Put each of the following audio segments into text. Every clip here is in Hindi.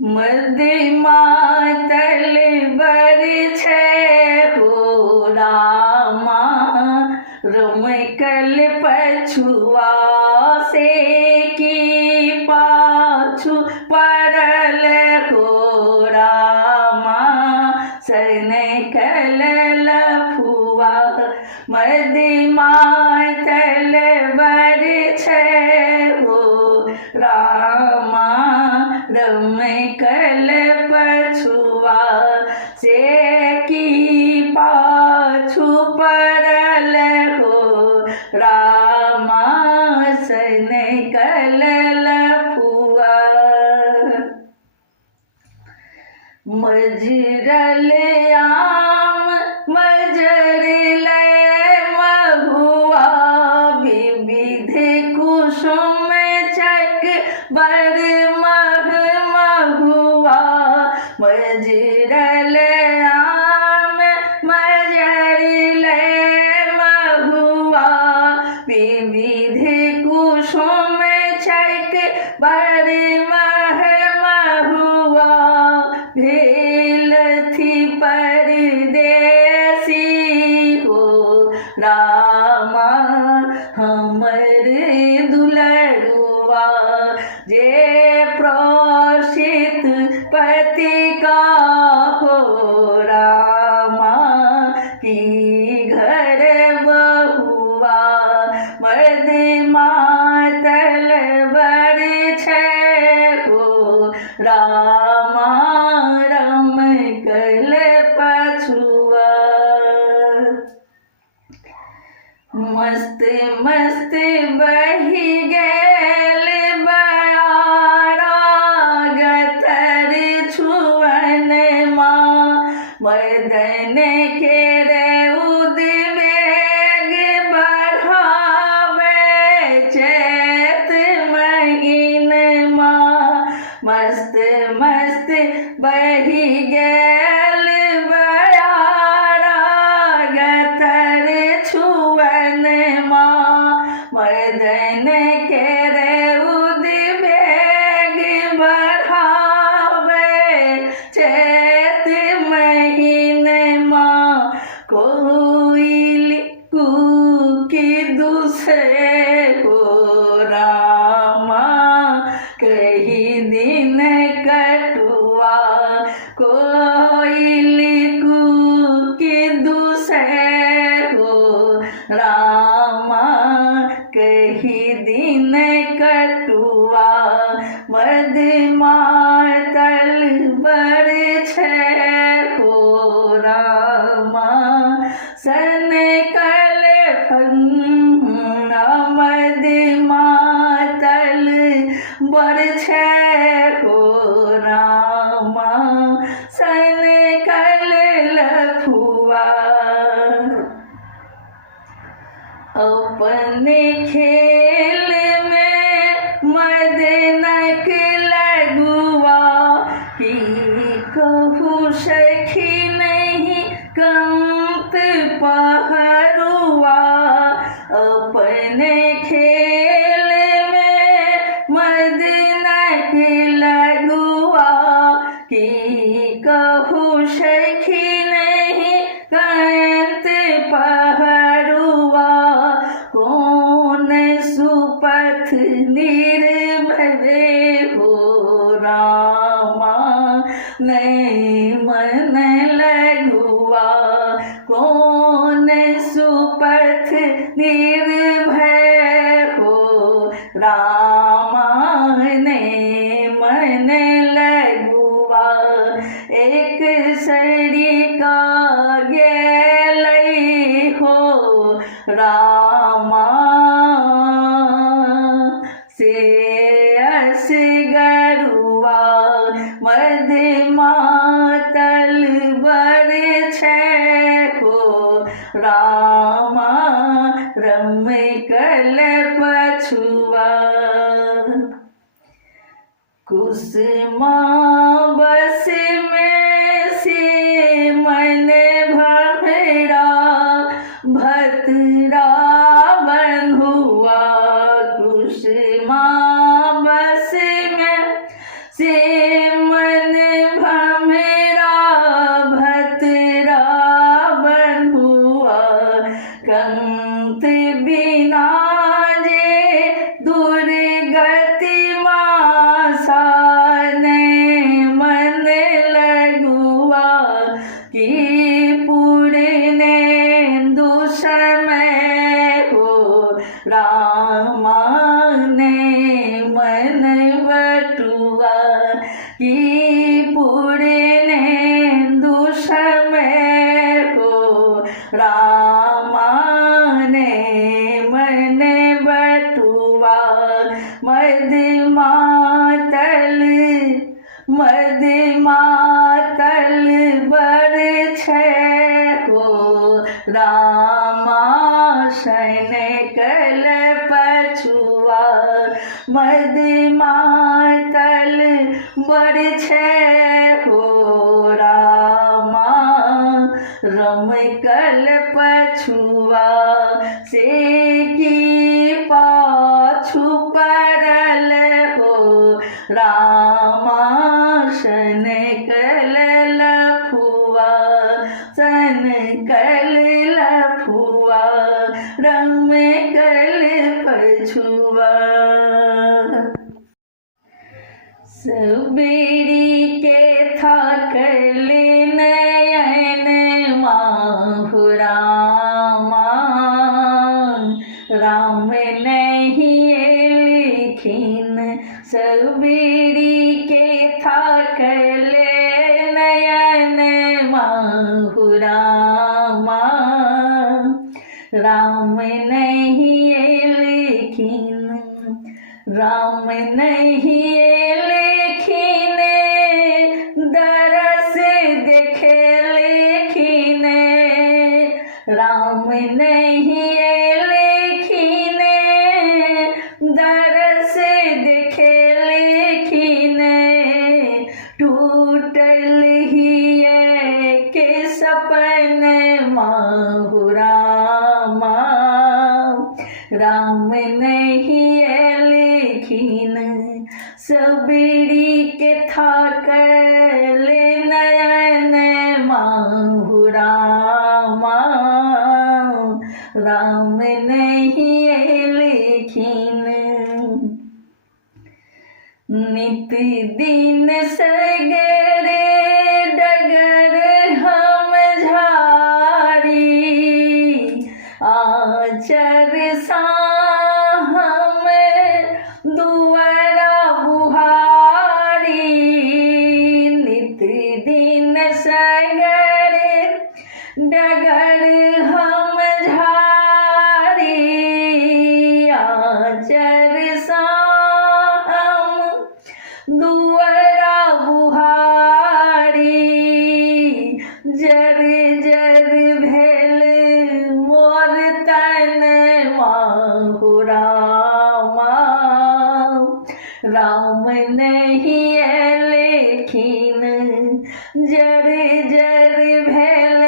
मदमातल बर छै हो रामा, रमकल पछुआ से की पाछू पड़ल हो रामा, सनकल लफुआ। मदमातल बर छै हो रामा, रमकल पछुआ से की पाछू पड़ल हो रामा, सनकल लफुआ। मजरल आम मजरल महुआ, विविध कुसुम चक बर मह महुआ। मजरल आम मजरल महुआ, विविध कुसुम चक बर मह महुआ। भेल थी परदेसी हो रामा, हमर दुलरुआ, जे प्रोषित पति का हो रामा, की घर बहुआ। मदमातल बर छै हो रामा, रमकल पछुआ। मस्त मस्त बही गेल बयारा, गतर छुअन माँ मदन के रे उद्वेग बढ़ावे, चैत महीन माँ मस्त मस्त बही गेल बयारा, गतर छुअन माँ मदन के रे उद्वेग बढ़ावे, चैत महीन माँ कोयल कूकी दूसरे हो रामा, कही दिन कटुआ। कोयल कूकी दूसरे हो रामा, कही दिन कटुआ। मदमातल बर छै हो रामा, सनकल फन्ना। मदमातल बर छै हो रामा, सनकल लफुआ। अपने खेल में मदनक लगुआ, की कहू सखी नहीं कंत पहरुआ। अपने खेल में मदनक लगुआ, की कहू सखी नहीं कंत पहरुआ। कौन सुपथ निर्भय हो रामा, नहीं मन लगुआ। कौन सुपथ निर्भय हो रामा, नहीं मन लगुआ। एक सरी का गेल हो रामा, से असगरुआ। मदमातल बर छै हो रामा, रमकल पछुआ। कुसुमा बस में से मन भभरा, भतरा बंधुआ। कुसुमा बस में से मन बटुआ की पूरे दुश्मन को रामा ने मन बटुआ मद मातल बर हो रामा सन कल पछुआ मद मातल बर हो रामा रम कल पछुआ से की पाछू परल हो रामा सन कल लफुआ सन कल लफुआ रम कल पछुआ सबेरी के थाकल नयन माहु रामा राम नहीं लिखिन सबेरी के थाकल नयन माहु रामा राम नहीं लिखिन राम नहीं लिखिन दरस देखे लिखिन राम नहीं लिखिन दरस देखे लिखिन टूटल ही के सपन माहु रामा राम नहीं लिखिन सबेरी के थाकल नयन माहु रामा राम नहीं लिखिन नित दिन सगरे डगर हम झारी आचर सा हम दुआरा बुहारी नित दिन सगरे डगर हम झारी आचर सा हम दुआरा बुहारी जर जर भेल मोर तन माहु रामा राम नहीं लेखिन जर जर भेल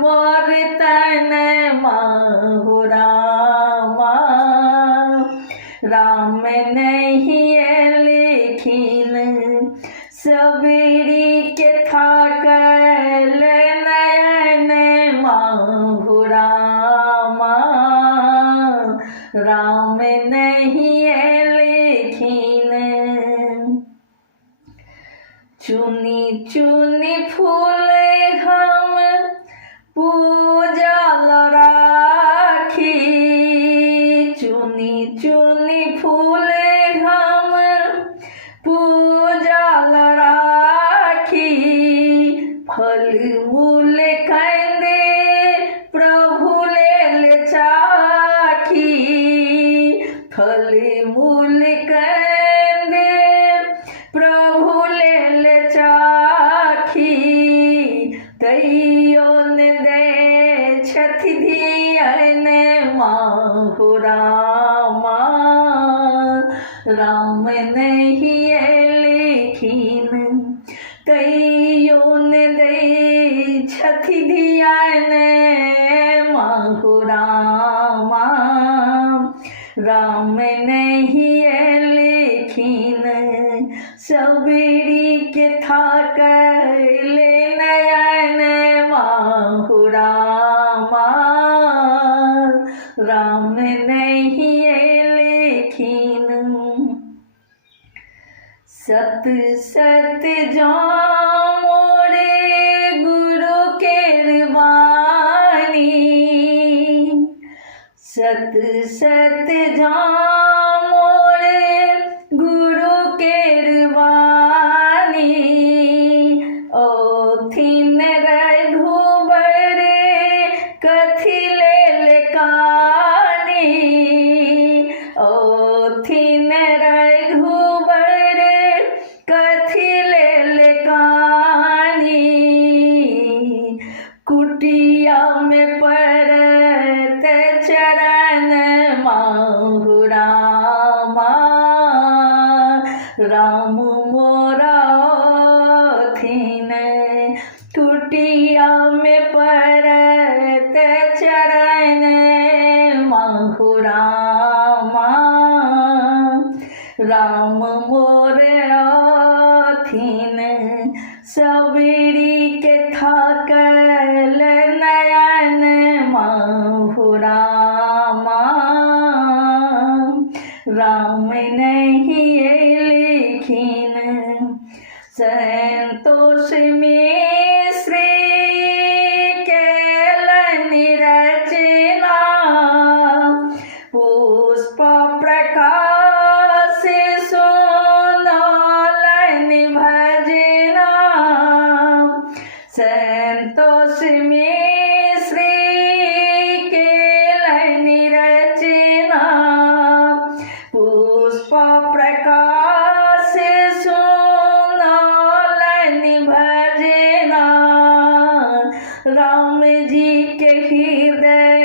मोर तन माहु रामा राम नहीं लेखिन सबेरी के थाकल नयन माहु रामा राम नहीं लेखिन चुनी चुनी फूल हम पूजा राखी चुनी चुनी फूल हम पूजा राखी फल मूल कंदे प्रभु लेल चाखी फल मूल कंदे प्रभु लेल चाखी तैयो न दे छथि धियन माहु रामा राम नहीं लिखिन तैयो न दे छथि धियन माहु रामा राम नहीं लिखिन सबेरी के थाकल नयन माहु रामा राम नहीं लिखिन सत सत जाम मोरे गुरु के बानी सत सत जाम मोरे गुरु राम मोरा थीन कुटिया में परत चरण महु रामा राम मोरा थीन सबरी के थाकल नयन महु रामा राम नहीं लिखिन संतोष में श्री केलन रचना पुष्प प्रकाश सुनलन भजना संतोष में श्री केलन रचना पुष्प प्रकाश सुनलन भजना राम जी के हृदय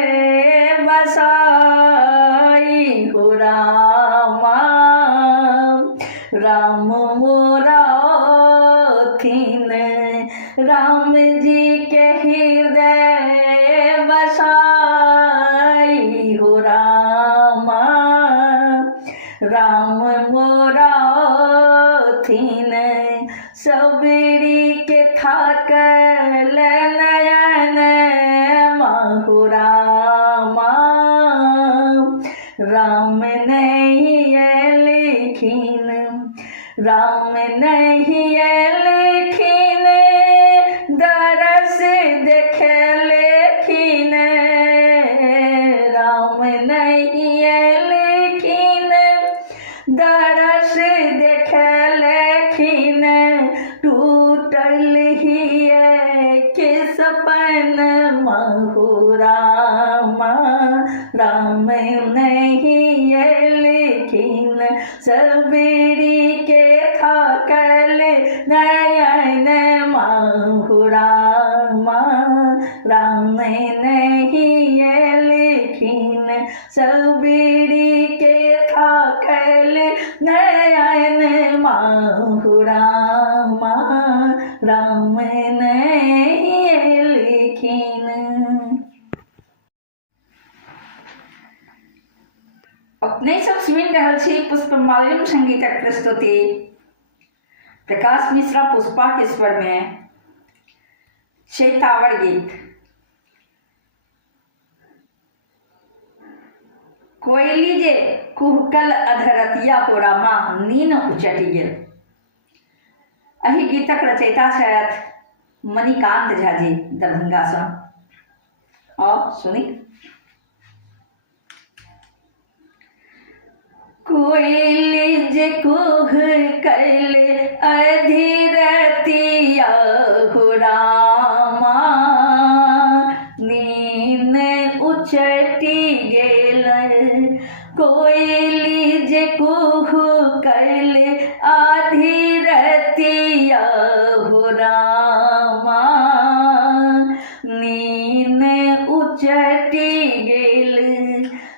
बसाई हो रामा राम मोरा थीन राम जी के हृदय बसाई हो रामा राम मोरा थीन सबरी के थाकल नयन महु रामा राम नहीं लिखिन राम नहीं लिखिन दरस देख लेखिन राम नहीं लिखिन दरस देख लेखिन टूटल ही के सपन महु रामा राम नहीं लिखिन सबरी के थाकल नयन महु रामा राम नहीं लिखिन सबरी के थाकल नयन महु रामा राम नहीं लिखिन। अपने सब सुन रहल छी पुष्पमाल्यम संगीतक प्रस्तुति प्रकाश मिश्रा पुष्पा के स्वर में चैतावर गीत। कोयली जे कुहकल अधरतिया हो रामा नीन उचटि गेल। एहि गीतक रचयिता छथि मणिकांत झा जी दरभंगा सँ। और सुनी कोयली जे कुहकल अधरतिया हो रामा नीन उचटि गेल। कोयली जे कुहकल अधरतिया हो रामा नीन उचटि गेल।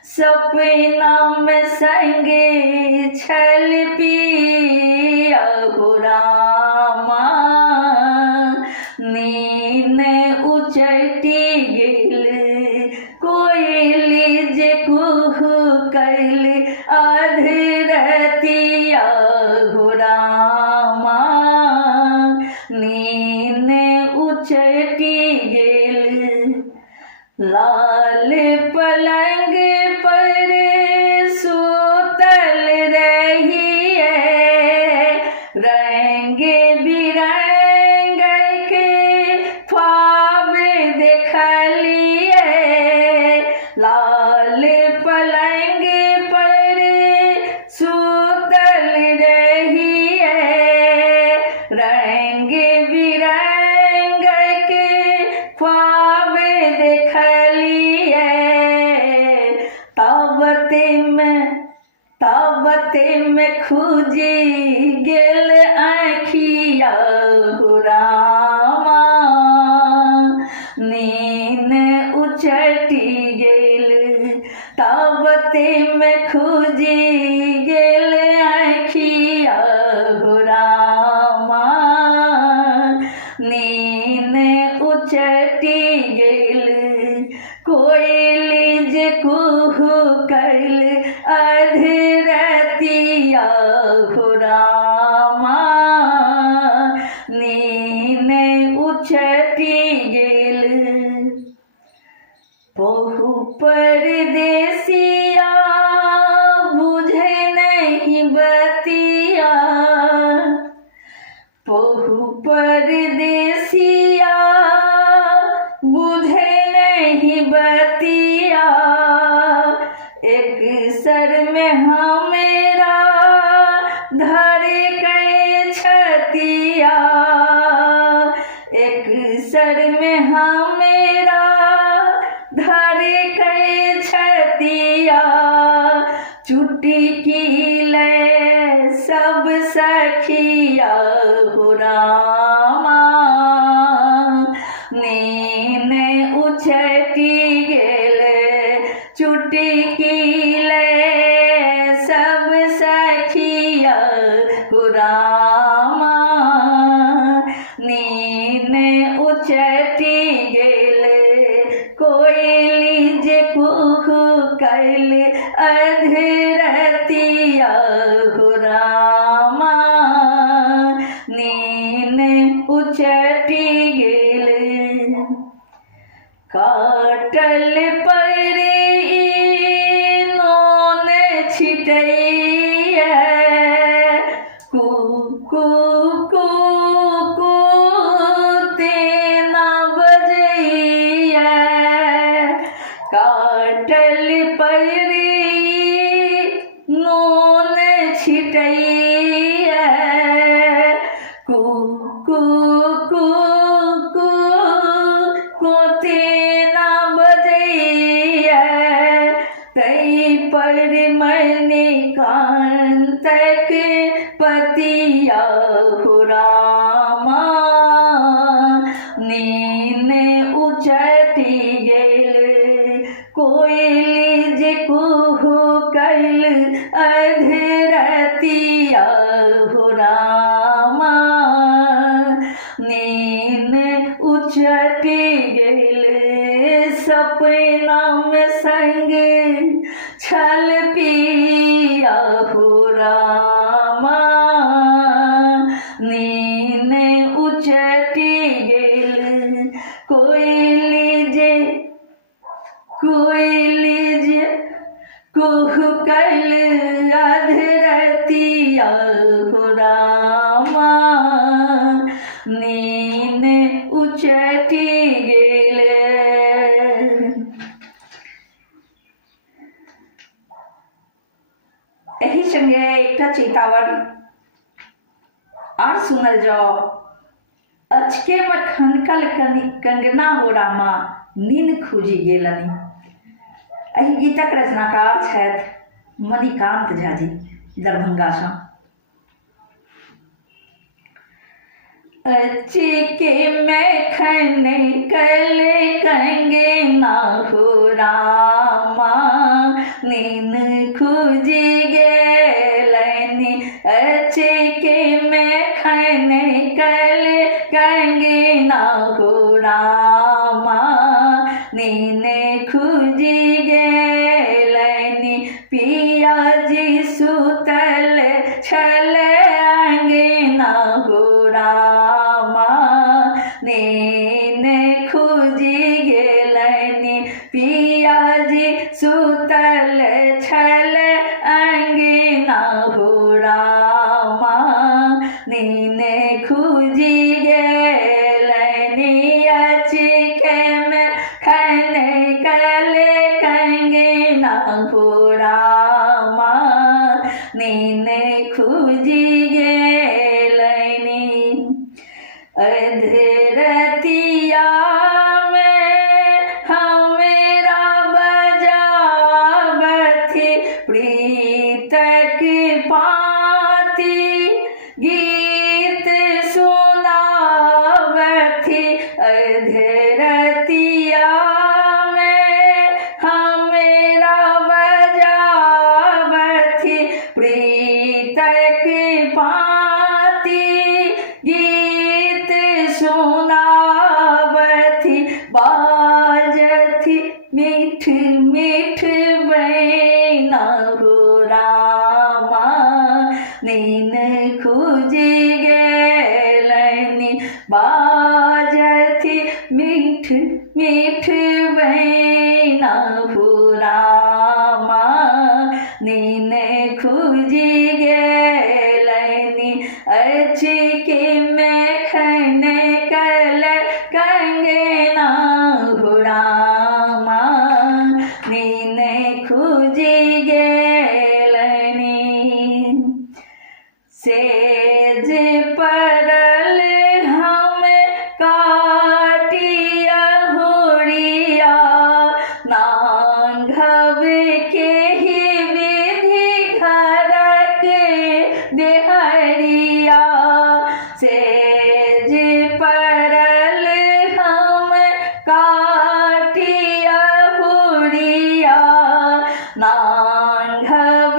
सपना में संगे छल पिया हो रामा नी हो रामा नीन उछटी गेल बहु परदेसिया बुझे नहीं बतिया बहु परदेसिया बुझे नहीं बतिया एक सर में हमेरा धरे के छतिया एक सर में हमेरा धरे के छतिया चुटकी ले सब सखिया हो रामा नीन उछटी गेल चुटकी ले सब सखिया हो रामा नीन उछटी गेल कोयली जे कुहू कैल अधरतिया हो रामा नीन उछटी गेल काटल परे नोन छिटैया कू कू कू कू तेना बजैया काटल परे नोन छिटैया कू कू कू कू को तेना बजैया तई पर मणिकांतक पतिया हो रामा नीन उछटी गेल कोयली जे कुहू कैल अधरतिया हो रामा नीन उछटी गेल सपना में संग छल पिया हो रामा नीन उछटी गेल कोयली जे कुहू कैल अधरतिया हो रामा नीन उछटी गेल एही संगे एकटा चेतावन और सुनल जाओ अचके में खनकल कंगना हो रामा नीन खुजी गेलनी एही गीतक रचनाकार छथि मणिकांत झा जी दरभंगा सँ अचके में खनकल कंगना हो रामा नीन खुजी गेलनी अचके में खनकल कंगना हो रामा नीन खुजी गेलनी पिया जी सुतल छल अंगना हो रामा नीन खुजी गेलनी पिया जी सुतल छल अंगना हो रामा नीन खुजी गेलनी अचके में खनकल कंगना हो रामा नीन खुजी गेलनी अधरतिया में हमेरा बजावथी प्रीतक पाती गीत सुनावथी अधरतिया में हमेरा बजावथी प्रीतक पाती गीत सुनावथी बाजथी मीठ मीठ बैना हो रामा नीन खुजी गेलनि बाजथि मीठ मीठ बैना रामा नीन खुजी गेलनि अचके मैखन कल कंगना रामा नीन खुजी गेलनि सेज परल हम काटिया होड़िया नांघव के ही विधि घरक देहरिया सेज परल हम काटिया होड़िया नांघव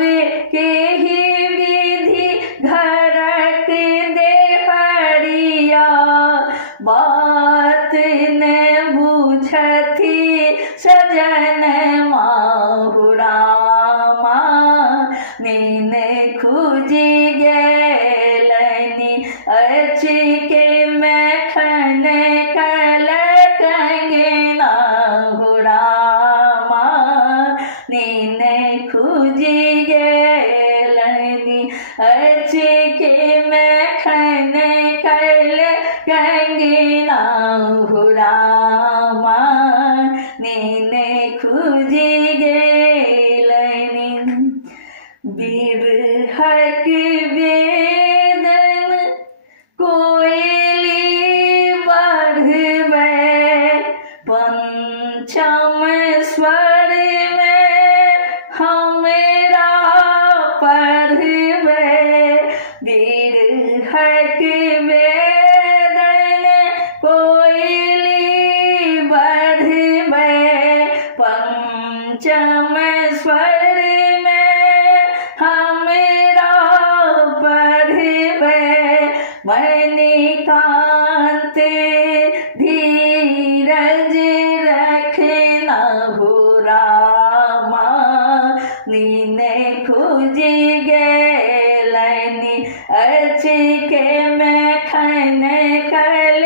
के ही विधि घरक देहरिया बात न बुझथि सजन माहु रामा नीन खुजी गेलनि अचके मैखन कल कंगना रामा नीन खुजी गेलनि अचके मैखन कल कंगना रामा नीन खुजी गेलनि बिरहक वेदन कोयली बढ़बै पंचम स्वर में हमरा पढ़बै बिरहक वेदन कोयली बढ़बै पंचम स्वर में हमरा पढ़बै मणिकांत धीरज रखना हो रामा नीन खुजी गेलनि अचके मैखन कल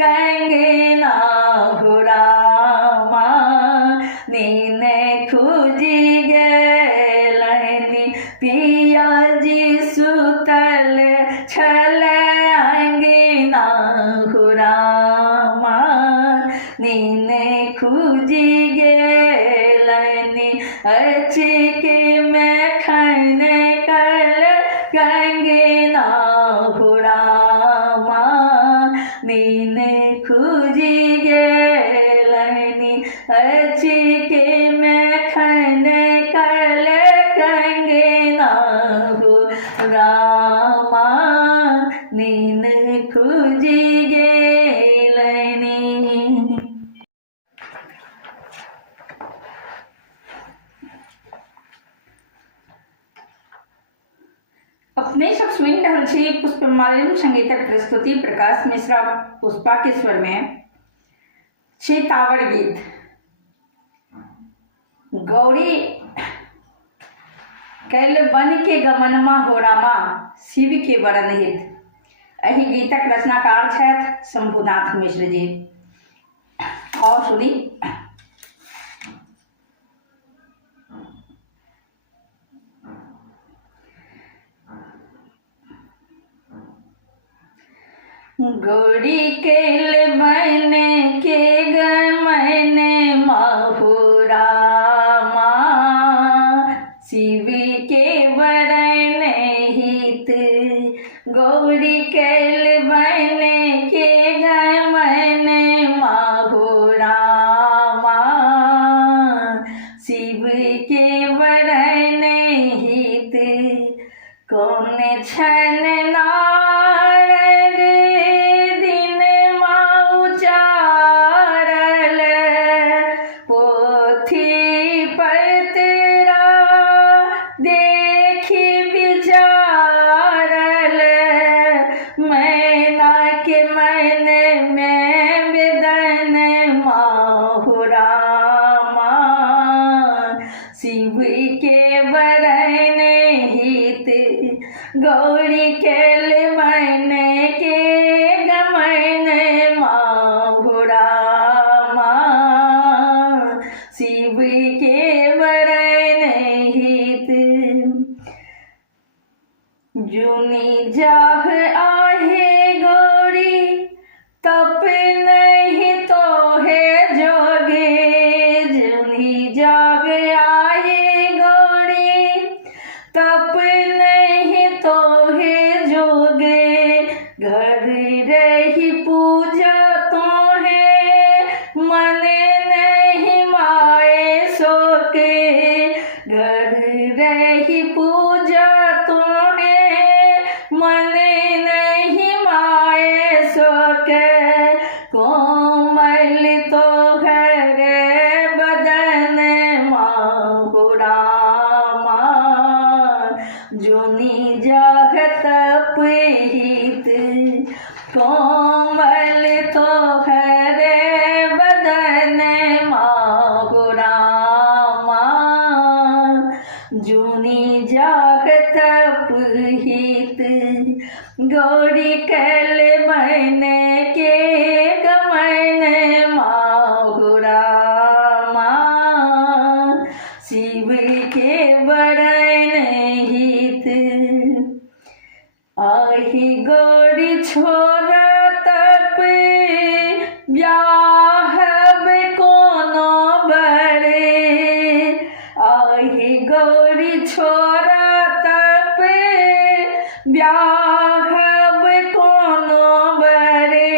कंगना हो रामा नीन खुजी गेलनि पिया जी सुतल छल अंगना हो रामा नीन खुजी गेलनि अचके मैखन कल कंगना हो रामा नीन खुजी गेलनि अचके मैखन कल कंगना हो रामा नीन खुजी गेलनि। अपने सब सुनि रहल छी पुष्पमाल्यम संगीतक प्रस्तुति प्रकाश मिश्रा पुष्पा के स्वर में छी तावर गीत गौरी कैल बन के गमनमा हो रामा शिव के वरण हित। एहि गीतक रचनाकार छथि शंभुनाथ मिश्र जी। और सुनी गौरी कैल बन के गमन माहु रामा शिव के वरण हित। गौरी कैल बन के गमन माहु रामा शिव के वरण हित। कौन छन नारद दिन माउ चारल पोथी पतरा देखी विचारल मैना के मन में वेदन माहु रामा शिव के वरण हित। गौरी केल मन के गमन माहुरा माँ शिव के वरन हित जूनी जाह आहे गोरी तप नहीं तो है जोगे जूनी जाग आए गोरी तप नहीं तो है जोगे घर रही पूजा तो है मन नहीं माए सोके घर रही पूजा तो है मन नहीं माए सोके कोमल तो घर बदन माहुरा माँ जूनी जाग तप हित कोमल तो घर बदन माहुरा माँ जूनी जाग तप हित गौरी कल मन के गमन माहुरा माँ शिव के वरन हित आही गौरी छोरा तप ब्याहब कोनो बड़े आही गौरी छोरा तप ब्याहब कोनो बड़े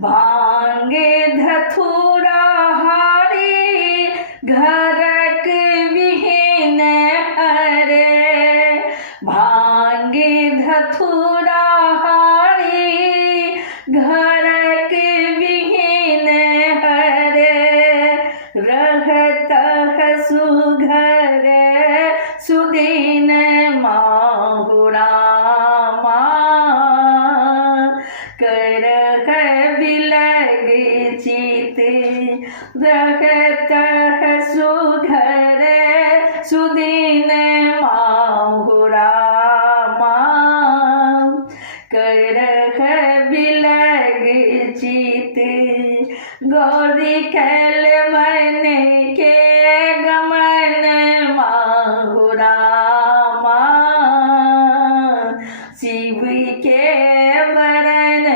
भांगे धथुरा हारी घरक विहीन हरे भांगे धथुरा हारी घरक विहीन हरे रहत सुघर सुदीन माहुरा माँ कर बिलग चित रहत सुघर सुदीन माहुरा माँ कर बिलग चित गौरी कल मन के गमन माहुरा माँ शिव के वरन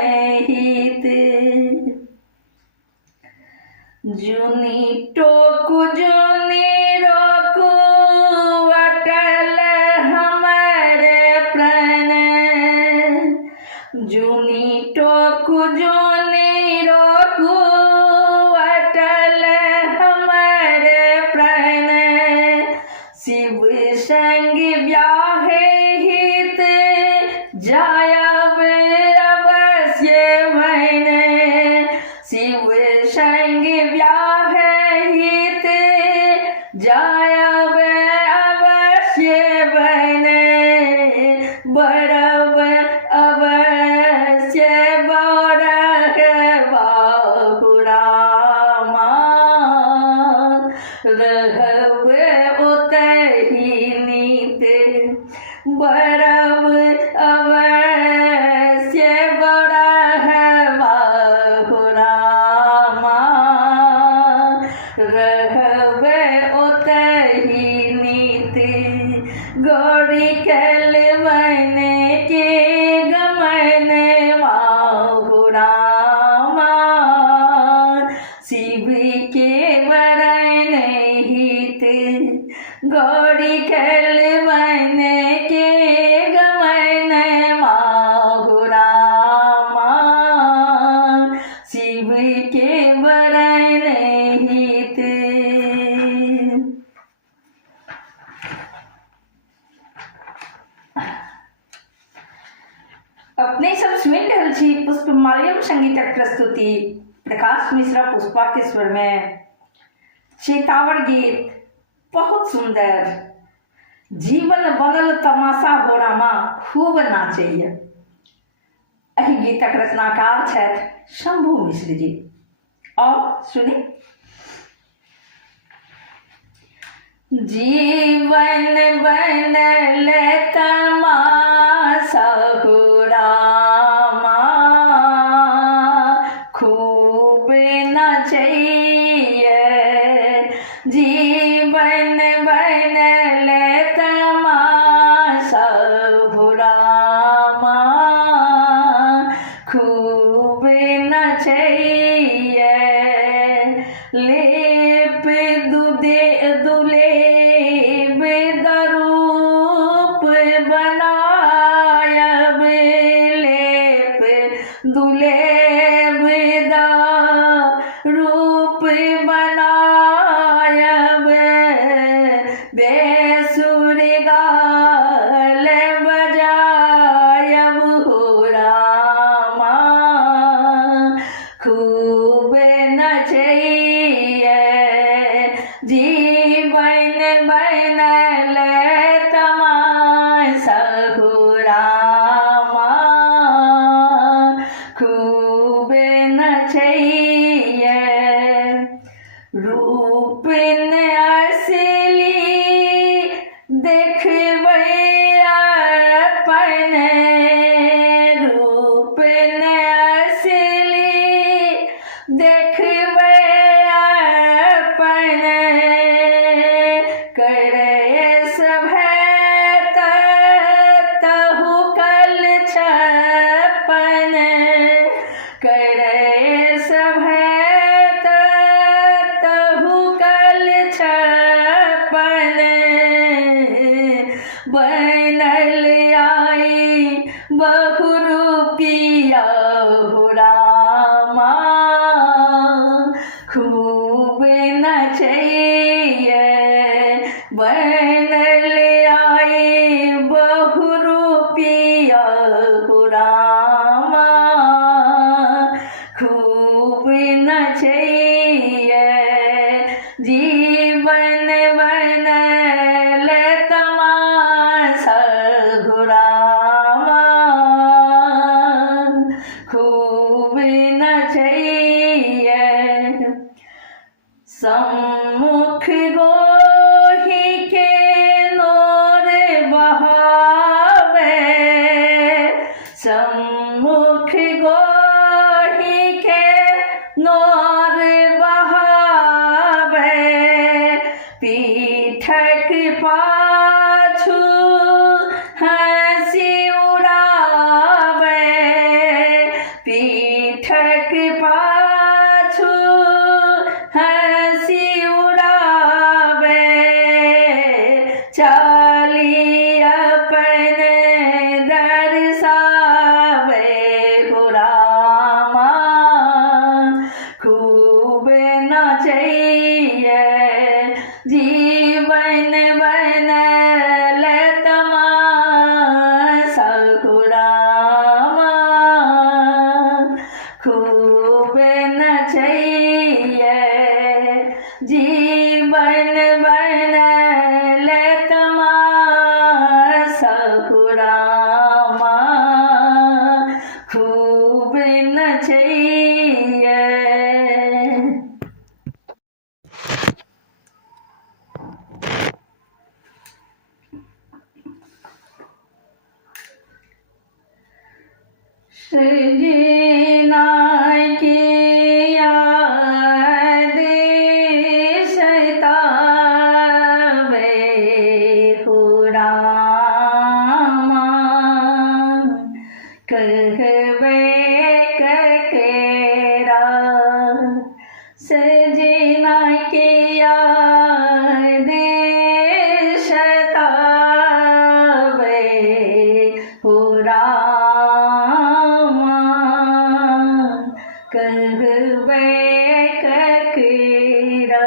हित जूनी टोकु जूनी रोकु अटल हमारे प्रण जूनी टोकु जूनी रोकु अटल हमारे प्रण शिव संग ब्याहे हित जायब अवश्य भन शिव संग ब्याहे हित जायब अवश्य भन बड़ब अवश्य बड़ह बाहुरा माँ रहब उतही नीत बड़ब अवश्य बड़ह बाहुरा माँ रहब उतही नीत गौरी कल मन के गमन माहुरा माँ शिव के वरन हित गौरी कल मन के गमन माहुरा माँ शिव के वरन हित अपने सब सुन रहल छी पुष्पमाल्यम संगीतक प्रस्तुति प्रकाश मिश्रा पुष्पा के स्वर में चेतावर गीत बहुत सुंदर जीवन बनल तमाशा हो रामा खूब नाचैया। एहि गीतक रचनाकार छथि शंभू मिश्र जी। और सुनी जीवन बनल तमाशा सहुरामा खूब नचैया जीवन बनल तमाशा हो रामा खूब नचैया लेप दुलेब दरूप बनायब लेप दुलेब रूप बनायब बेसुर गाल बजायब हो रामा खूब नचैया जीवन बनल तमाशा हो रामा खूब नचैया रूप न असली देखबै अपन रूप न असली देखबै अपन करे सभै तहु कल छपन करे सभै तहु कल छपन बनल आई बहुरूपिया हो रामा खूब नचैया बनल आई बहुरूपिया हो रामा खूब नचैया जीवन बनल तमाशा हो रामा खूब नचैया सम्मुख गोही के नोर बहावे सम्मुख गोही के नोर बहावे पीठक पाछू हंसी उड़ावे पीठक पाछू हंसी उड़ावे चाली अपन दर्शावे हो रामा खूब नचैया जीवन बनल तमाशा हो रामा खूब नचैया जीवन बनल तमाशा हो रामा खूब नचैया सजना की याद सतावे हो रामा कहवे ककेरा सजना की याद सतावे हो रामा कहवे ककेरा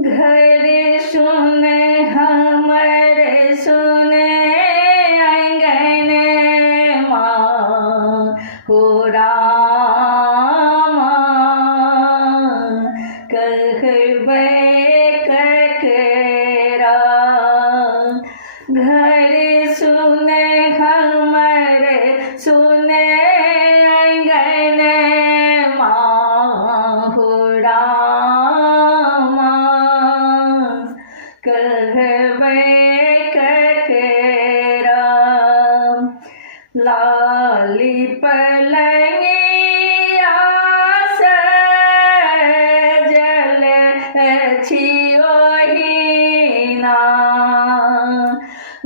घर सुन हमर सुन आंगन माँ लाली पलंगिया सजल छियो हीना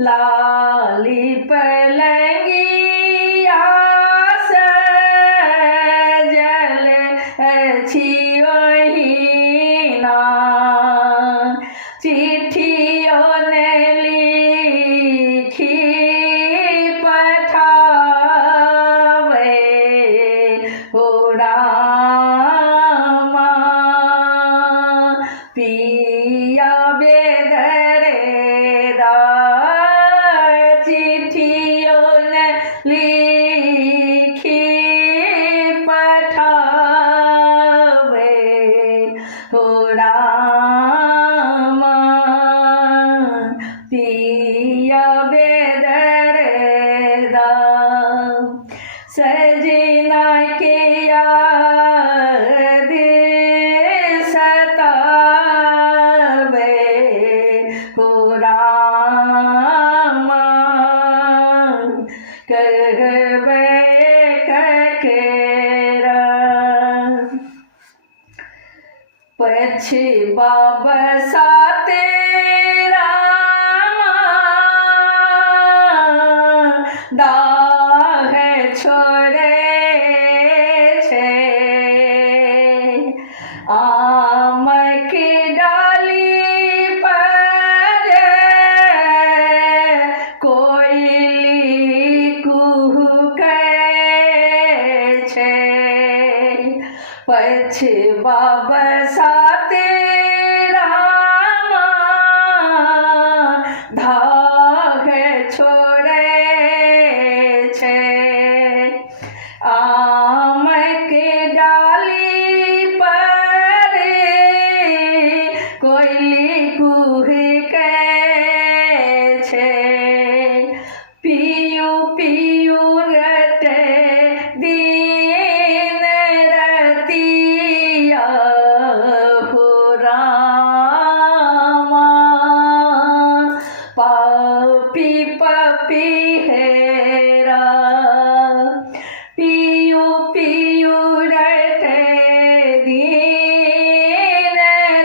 लाली पलंगिया सजल छियो हीना चिट्ठियों ने लिखी पठावे हो रामा पिया बेदरेदा चिट्ठियों ने लिखी पठावे हो रामा पिया बेदरेदा सजना के याद सतावे हो रामा कहवे ककेरा पछवा बसाते रामा दाह छोड़े छे आम की डाली पर कोयली कुहके छे पछवा बसाते रामा धाग छोड़े छे आम के डाली पर कोयली कुहके छे पियू पियू रटे दिन रतिया हो रामा पापी पपी हेरा पियू पियू रटे दिन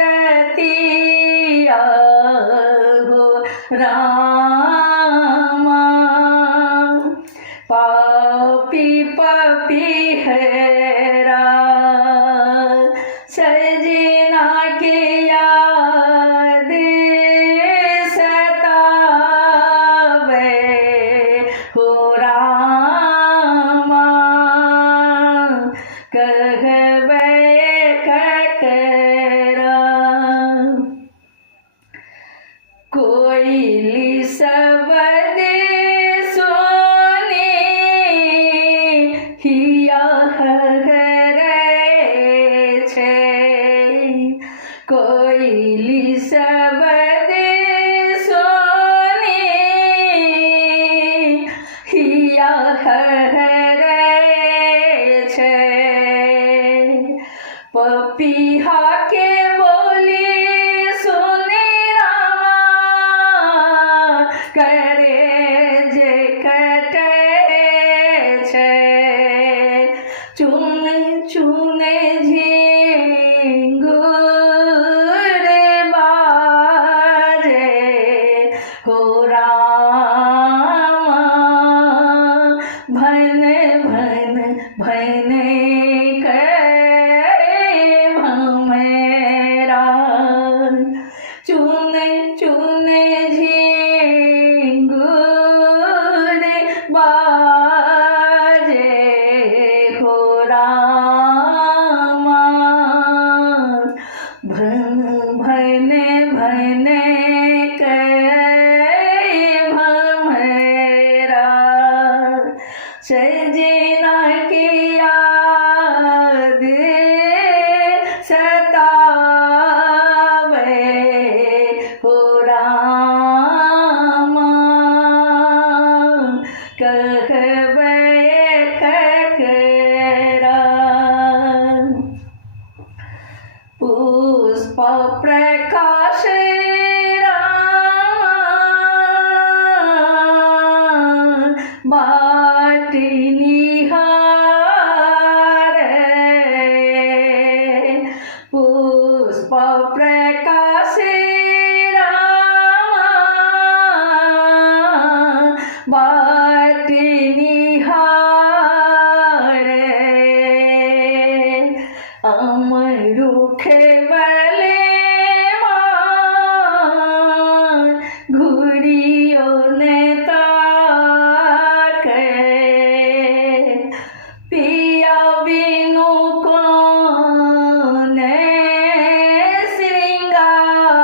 रतिया हो रामा पापी पपी हेरा सजना के याद सतावे हो रामा कहवे ककेरा कोयली सबद सोनी हिया हरे छे कोयली सबद सोनी हिया हरे छे पपीहा के बोली सुनी रामा करे जे कटे छे चुन चुन झिंगुर बाजे हो रामा भन भन भन मेरा चुन चुन झिंगुर बाजे हो रामा भन भन भन मेरा सजना के याद सतावे हो रामा कहवे ककेरा पुष्प प्रकाश रामा बाट निहारे पुष्प प्रकाश रामा बाट निहारे अमरुख बले घुड़ियों ने ताके पिया बिनु कौन श्रृंगार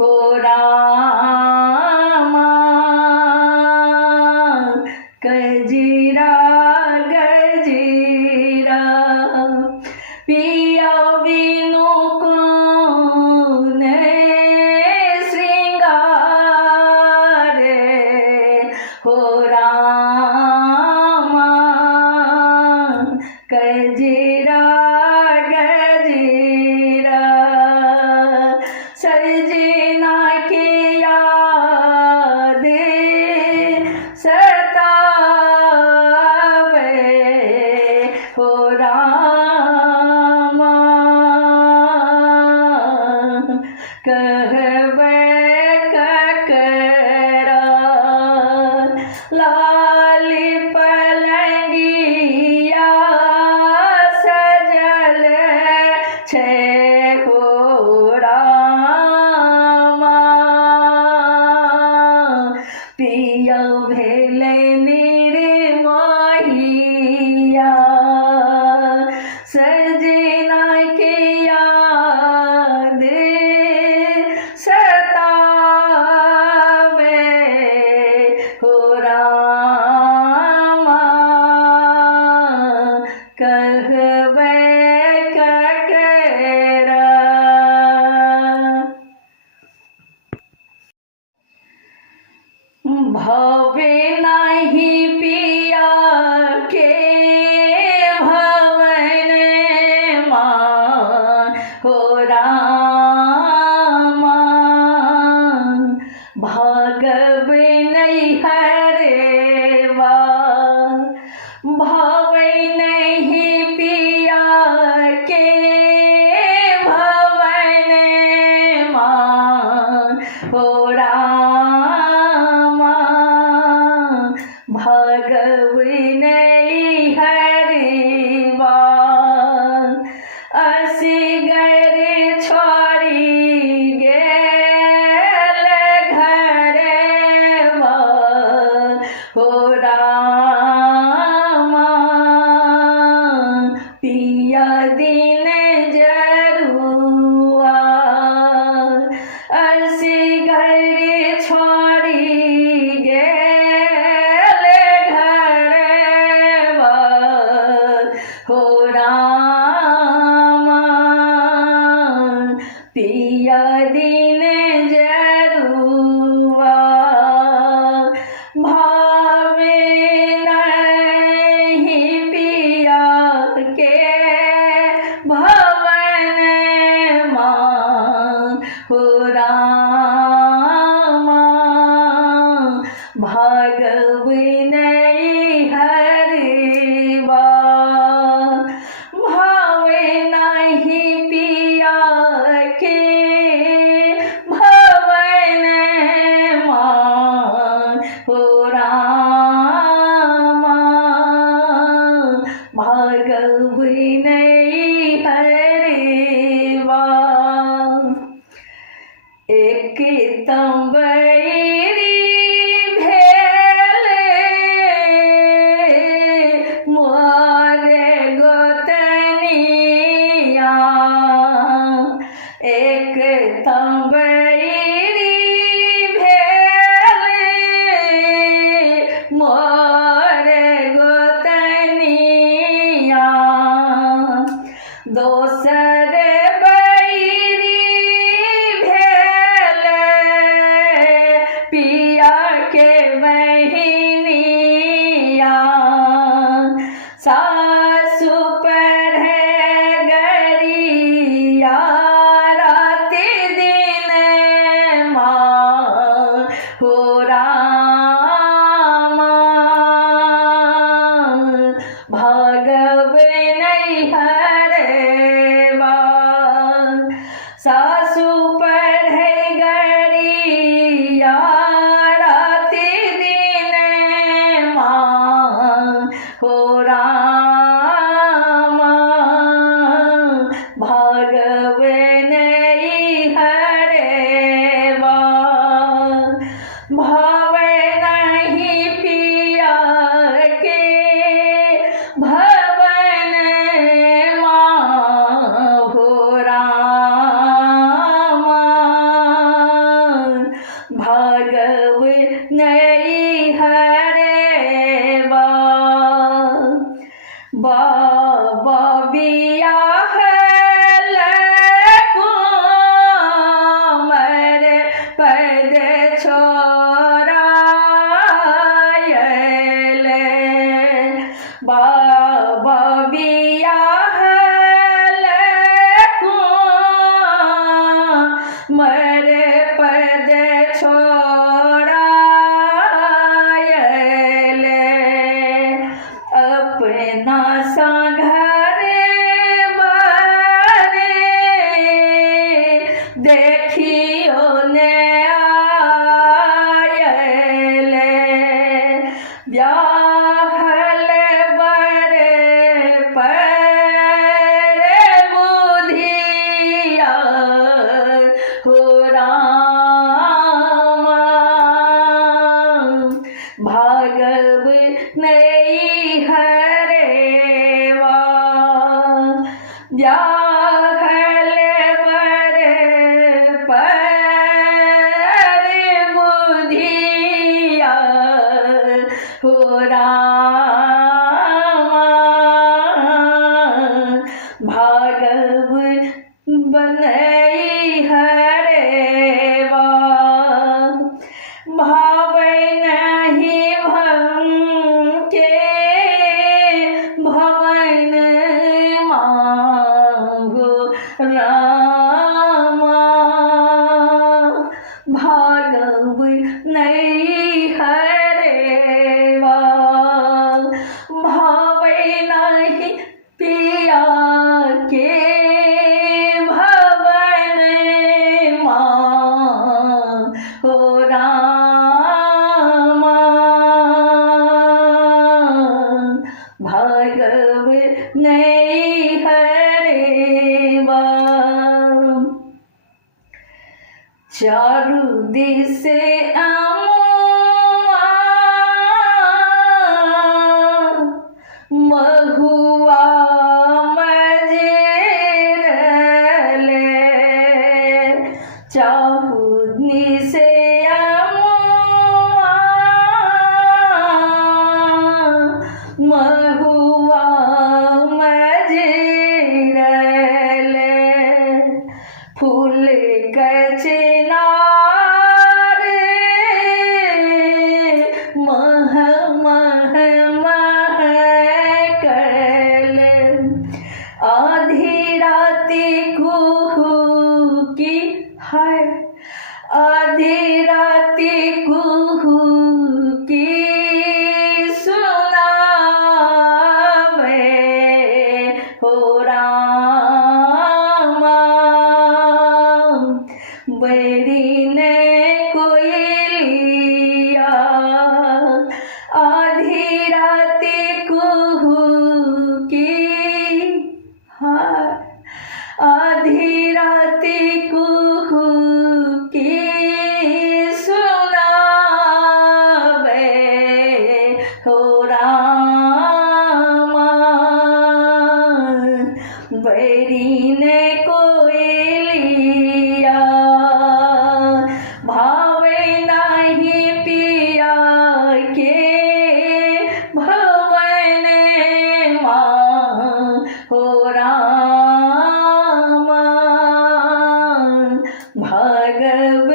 हो रामा गजरा गजरा पिया बिनु कौन श्रृंगार हो रामा गजरा गजरा सजना के याद सतावे हो रामा कहवे ककरा लाल पलंगिया सजल छे हो रामा पिया भेले निर्मोहिया सजना के याद सतावे हो रामा कहवे ककरा भवे नहीं पिया के भवन मां हो रामा भागव नहीं हरेवा भवे नहीं पिया के भवन मां हो रामा भागव नहीं हरेवा असगर छोड़ी गेल घरवा हो रामा पिया दिन जरुआ असगर छोड़ी गेल घरवा हो रामा पिया दिन जरुआ भावे नहीं पिया के भवन मां हो रामा भागव नहीं हरवा भावे नहीं पिया के भवन मां हो रामा भागव नहीं हरवा एक तंबरी भेले मोरे गोतनिया एक तंबरी भेले मोरे गोतनिया दोसर बैरी भेले पिया के बहिनिया सासु पर गरिया रात दिन माँ हो रामा बाबा बियाह मर पद छोड़ायले बाबा बियाह मर पद छोड़ायले अपना सा घर बारे देखियो ने आयले ब्याहल बर पर बुधिया हो रामा भागव नहीं हरेवा ब्याहल बर पर बुधिया हो रामा भागव बनई हरेवा भावै नहीं भंके भवन मांगो रामा भागव नहीं हरेवा भावै नहीं पिया के भवन मांगो रामा भागव नहीं हरेवा चारु दिस महुआ मजरले चाहुनी से महुआ मजरले फूल कचनार मह मह महकल आधी राती कुहू की है आधी राती कुहू की सुनावे हो रामा बड़ी ने कोयलिया आधी राती कुहू की आधी राती कुहू की सुनावे हो रामा बड़ी ने कोयलिया भावे नहीं पिया के भवन मां हो रामा भागव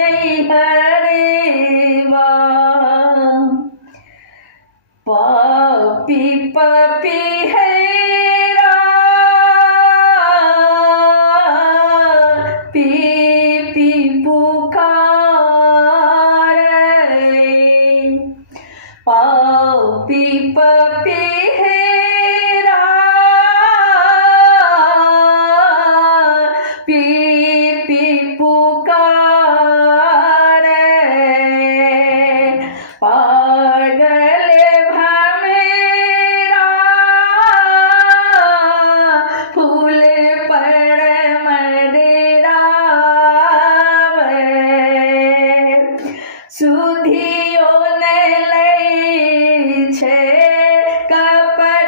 नहीं हरेवा पापी पापी हैरा पी पी पुकार पापी पापी हैरा पी पी पुकार पागल भमेरा फूल पर मडेरा सुधियो ने लई छे कपड़ा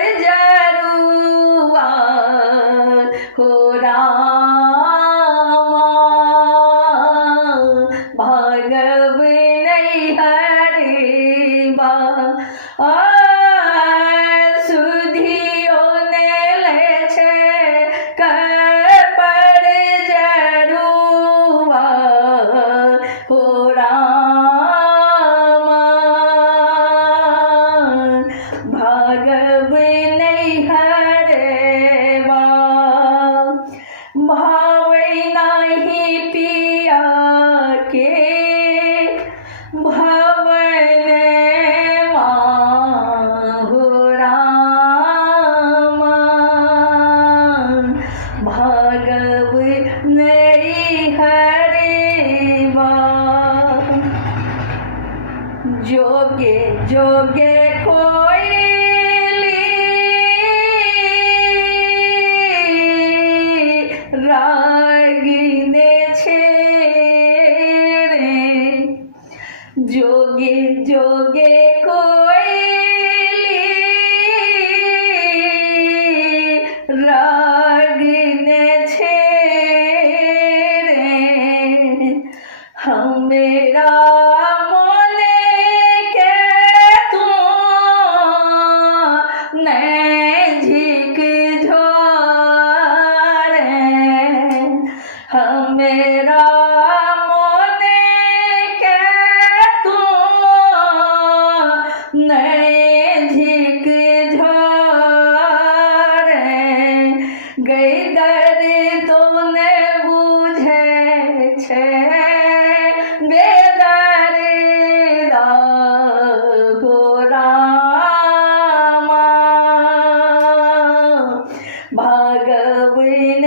कोयली रागिने छे रे जोगे जोगे कोयली रागिने छे रे हमेरा मेरा मोने के तू नए झिक झोरे गई दर तूने बुझे छे बेदर गोरामा भगवन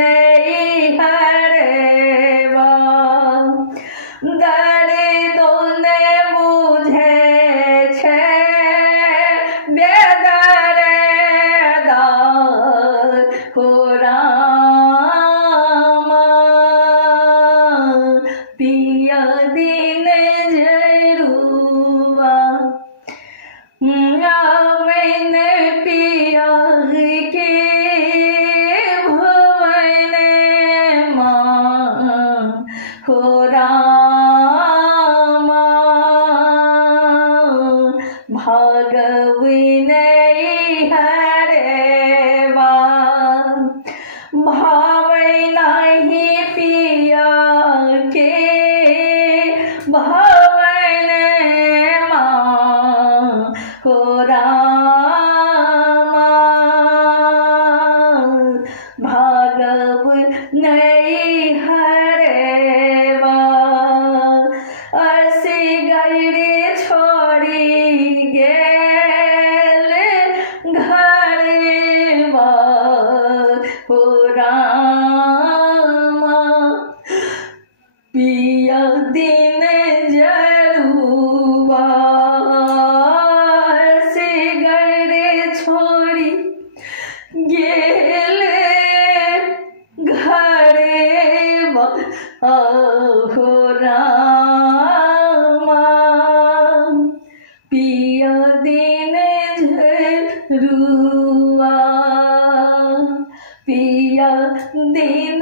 पिया दिन जरुआ मैंने पिया के भुवन माँ हो रामा भगवन हरेवा भावे नहीं पिया के भवन माँ हो रामा भगवन हरेवा ऐसे गरे छोड़ी गेल घरवा हो रामा पिया दिन जरुआ से गरे छोड़ी गेल घरवा हो रामा पिया दिन जरुआ पिया दिन